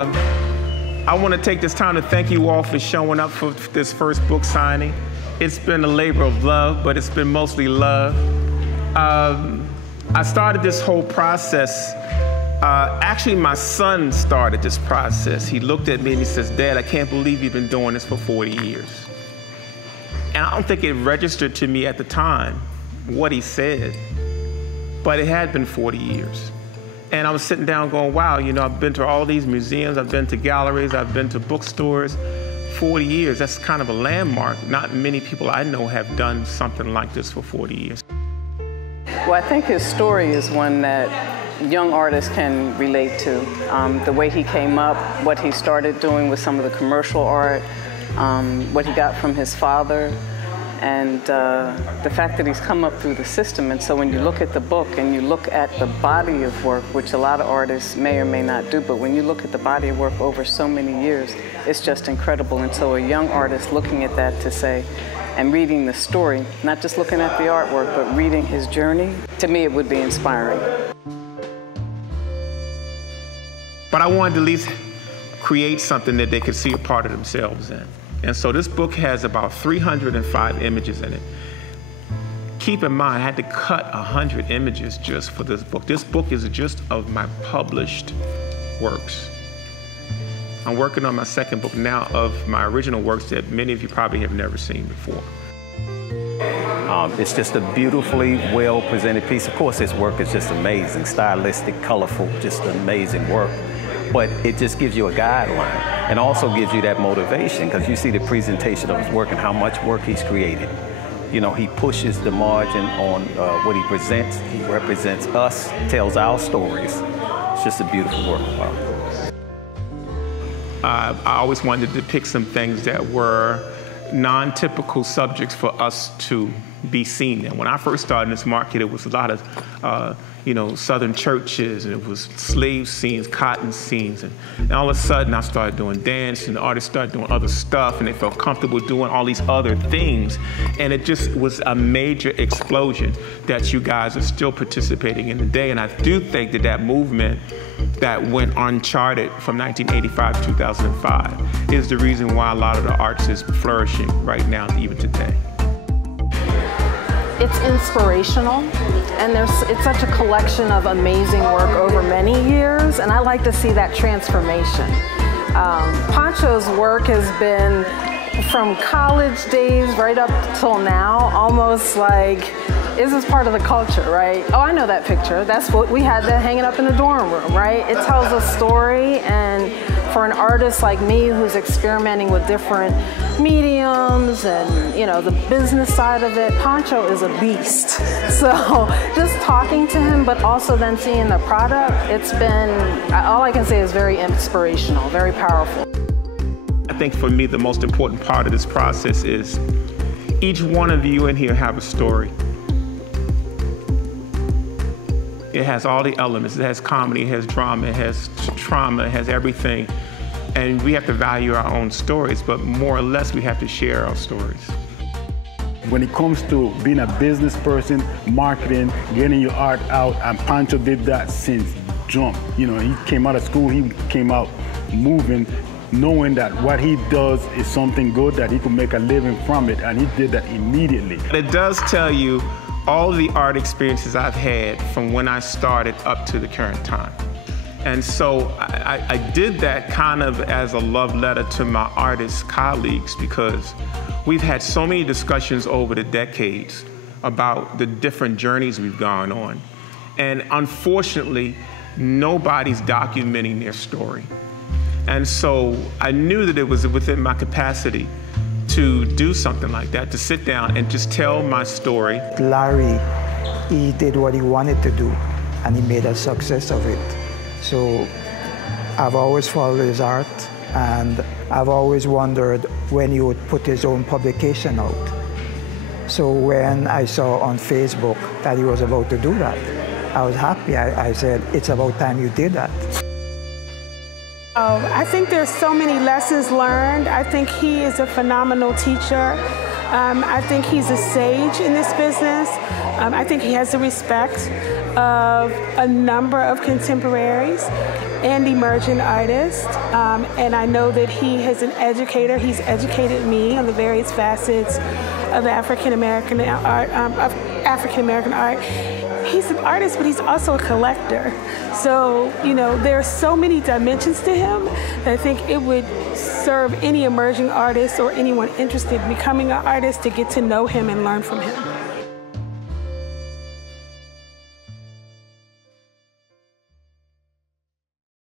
I want to take this time to thank you all for showing up for this first book signing. It's been a labor of love, but it's been mostly love. I started this whole process. Actually, my son started this process. He looked at me and he says, "Dad, I can't believe you've been doing this for 40 years." And I don't think it registered to me at the time what he said, but it had been 40 years. And I was sitting down going, wow, you know, I've been to all these museums, I've been to galleries, I've been to bookstores. 40 years, that's kind of a landmark. Not many people I know have done something like this for 40 years. Well, I think his story is one that young artists can relate to. The way he came up, what he started doing with some of the commercial art, what he got from his father, and the fact that he's come up through the system. And so when you look at the book and you look at the body of work, which a lot of artists may or may not do, but when you look at the body of work over so many years, it's just incredible. And so a young artist looking at that to say, and reading the story, not just looking at the artwork, but reading his journey, to me it would be inspiring. But I wanted to at least create something that they could see a part of themselves in. And so this book has about 305 images in it. Keep in mind, I had to cut 100 images just for this book. This book is just of my published works. I'm working on my second book now of my original works that many of you probably have never seen before. It's just a beautifully well-presented piece. Of course, his work is just amazing, stylistic, colorful, just amazing work. But it just gives you a guideline and also gives you that motivation because you see the presentation of his work and how much work he's created. You know, he pushes the margin on what he presents. He represents us, tells our stories. It's just a beautiful work. Wow. I always wanted to depict some things that were non-typical subjects for us to be seen in. When I first started in this market, it was a lot of Southern churches, and it was slave scenes, cotton scenes, and all of a sudden I started doing dance, and the artists started doing other stuff, and they felt comfortable doing all these other things, and it just was a major explosion that you guys are still participating in today. And I do think that that movement that went uncharted from 1985 to 2005 is the reason why a lot of the arts is flourishing right now, even today. It's inspirational, and it's such a collection of amazing work over many years, and I like to see that transformation. Poncho's work has been, from college days right up till now, almost like, this is part of the culture, right? Oh, I know that picture. That's what we had that hanging up in the dorm room, right? It tells a story, and for an artist like me who's experimenting with different mediums and, you know, the business side of it, Poncho is a beast. So just talking to him, but also then seeing the product, it's been, all I can say is very inspirational, very powerful. I think for me, the most important part of this process is each one of you in here have a story. It has all the elements. It has comedy, it has drama, it has trauma, it has everything. And we have to value our own stories, but more or less we have to share our stories. When it comes to being a business person, marketing, getting your art out, and Poncho did that since jump. You know, he came out of school, he came out moving, knowing that what he does is something good, that he could make a living from it, and he did that immediately. It does tell you all the art experiences I've had from when I started up to the current time. And so I did that kind of as a love letter to my artist colleagues, because we've had so many discussions over the decades about the different journeys we've gone on. And unfortunately, nobody's documenting their story. And so I knew that it was within my capacity to do something like that, to sit down and just tell my story. Larry, he did what he wanted to do, and he made a success of it. So I've always followed his art, and I've always wondered when he would put his own publication out. So when I saw on Facebook that he was about to do that, I was happy. I said, it's about time you did that. I think there's so many lessons learned. I think he is a phenomenal teacher. I think he's a sage in this business. I think he has the respect of a number of contemporaries. and emerging artist. And I know that he is an educator. He's educated me on the various facets of African American art. He's an artist, but he's also a collector. So, there are so many dimensions to him that I think it would serve any emerging artist or anyone interested in becoming an artist to get to know him and learn from him.